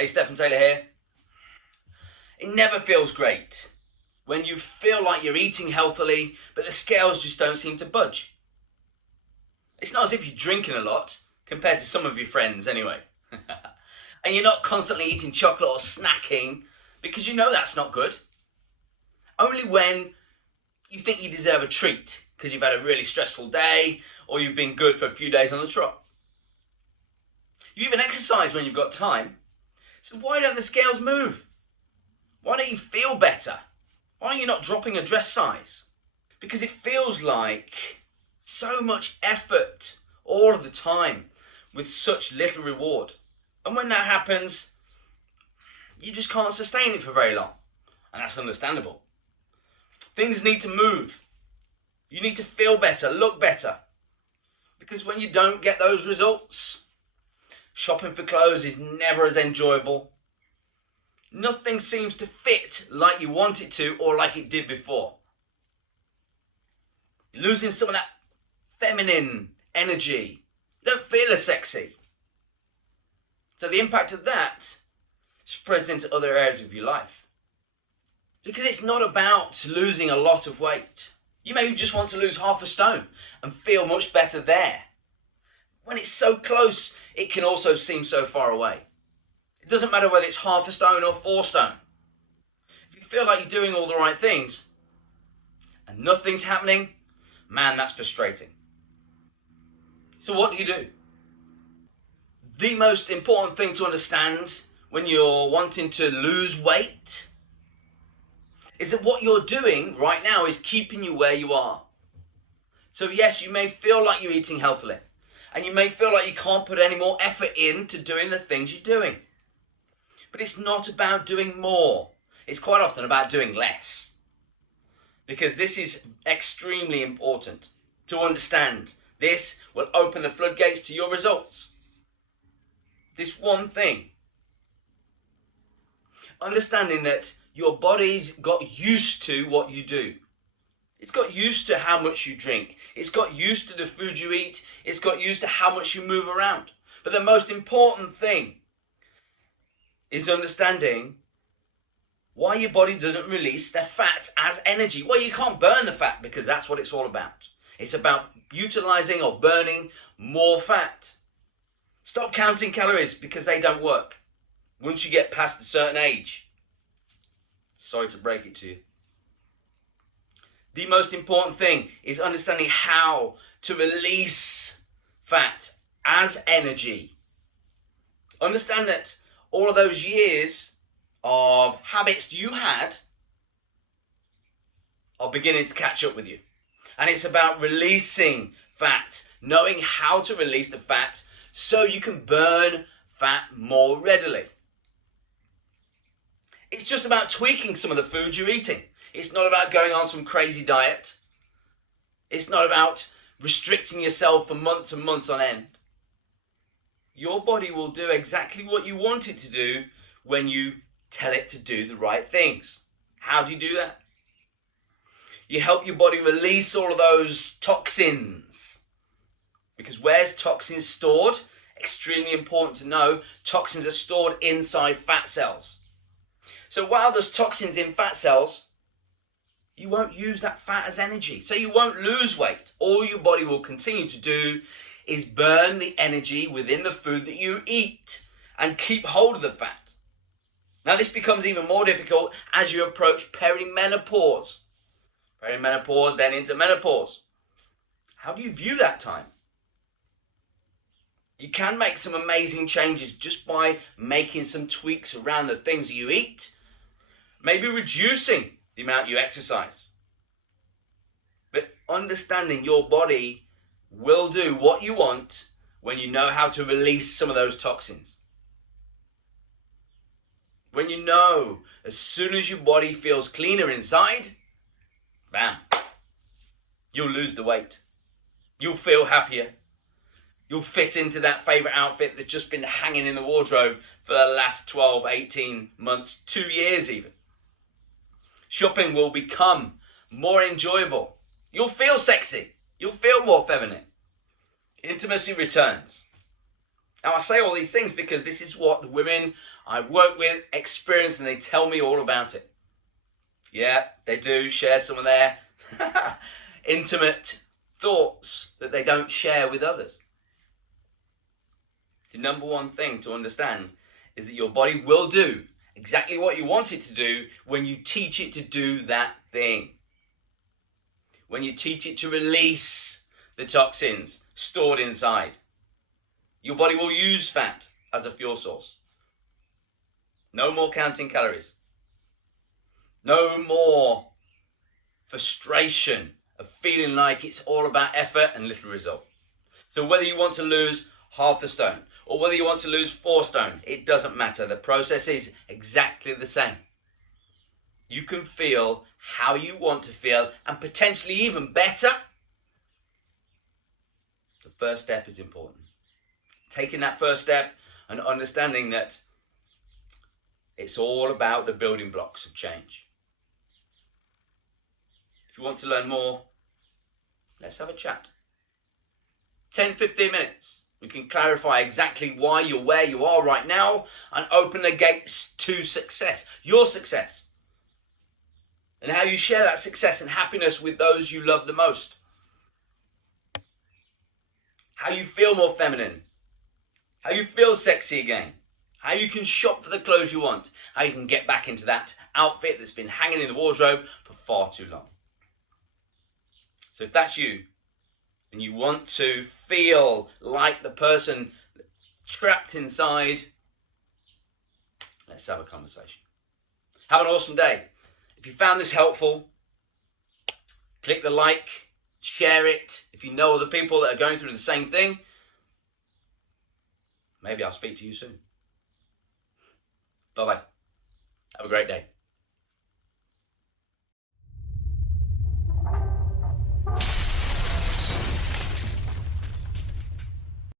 Hey, Stephen Taylor here. It never feels great when you feel like you're eating healthily, but the scales just don't seem to budge. It's not as if you're drinking a lot, compared to some of your friends anyway. And you're not constantly eating chocolate or snacking, because you know that's not good. Only when you think you deserve a treat, because you've had a really stressful day, or you've been good for a few days on the trot. You even exercise when you've got time. So why don't the scales move? Why don't you feel better? Why are you not dropping a dress size? Because it feels like so much effort all of the time with such little reward. And when that happens, you just can't sustain it for very long. And that's understandable. Things need to move. You need to feel better, look better. Because when you don't get those results, shopping for clothes is never as enjoyable. Nothing seems to fit like you want it to or like it did before. Losing some of that feminine energy. You don't feel as sexy. So the impact of that spreads into other areas of your life. Because it's not about losing a lot of weight. You may just want to lose half a stone and feel much better there. When it's so close, it can also seem so far away. It doesn't matter whether it's half a stone or 4 stone. If you feel like you're doing all the right things and nothing's happening, man, that's frustrating. So what do? The most important thing to understand when you're wanting to lose weight is that what you're doing right now is keeping you where you are. So yes, you may feel like you're eating healthily, and you may feel like you can't put any more effort into doing the things you're doing. But it's not about doing more. It's quite often about doing less. Because this is extremely important to understand. This will open the floodgates to your results. This one thing. Understanding that your body's got used to what you do. It's got used to how much you drink. It's got used to the food you eat. It's got used to how much you move around. But the most important thing is understanding why your body doesn't release the fat as energy. Well, you can't burn the fat because that's what it's all about. It's about utilizing or burning more fat. Stop counting calories because they don't work once you get past a certain age. Sorry to break it to you. The most important thing is understanding how to release fat as energy. Understand that all of those years of habits you had are beginning to catch up with you. And it's about releasing fat, knowing how to release the fat so you can burn fat more readily. It's just about tweaking some of the food you're eating. It's not about going on some crazy diet. It's not about restricting yourself for months and months on end. Your body will do exactly what you want it to do when you tell it to do the right things. How do you do that? You help your body release all of those toxins. Because where's toxins stored? Extremely important to know. Toxins are stored inside fat cells. So while there's toxins in fat cells, you won't use that fat as energy. So you won't lose weight. All your body will continue to do is burn the energy within the food that you eat and keep hold of the fat. Now this becomes even more difficult as you approach perimenopause. Perimenopause, then into menopause. How do you view that time? You can make some amazing changes just by making some tweaks around the things that you eat. Maybe reducing the amount you exercise. But understanding your body will do what you want when you know how to release some of those toxins. When you know, as soon as your body feels cleaner inside, bam, you'll lose the weight. You'll feel happier. You'll fit into that favourite outfit that's just been hanging in the wardrobe for the last 12, 18 months, 2 years even. Shopping will become more enjoyable. You'll feel sexy. You'll feel more feminine. Intimacy returns. Now I say all these things because this is what the women I work with, experience, and they tell me all about it. Yeah, they do share some of their intimate thoughts that they don't share with others. The number one thing to understand is that your body will do exactly what you want it to do when you teach it to do that thing. When you teach it to release the toxins stored inside. Your body will use fat as a fuel source. No more counting calories. No more frustration of feeling like it's all about effort and little result. So whether you want to lose half a stone or whether you want to lose 4 stone, it doesn't matter. The process is exactly the same. You can feel how you want to feel and potentially even better. The first step is important. Taking that first step and understanding that it's all about the building blocks of change. If you want to learn more, let's have a chat. 10-15 minutes. We can clarify exactly why you're where you are right now and open the gates to success, your success. And how you share that success and happiness with those you love the most. How you feel more feminine. How you feel sexy again. How you can shop for the clothes you want. How you can get back into that outfit that's been hanging in the wardrobe for far too long. So if that's you, and you want to feel like the person trapped inside, let's have a conversation. Have an awesome day. If you found this helpful, click the like, share it. If you know other people that are going through the same thing, maybe I'll speak to you soon. Bye-bye. Have a great day.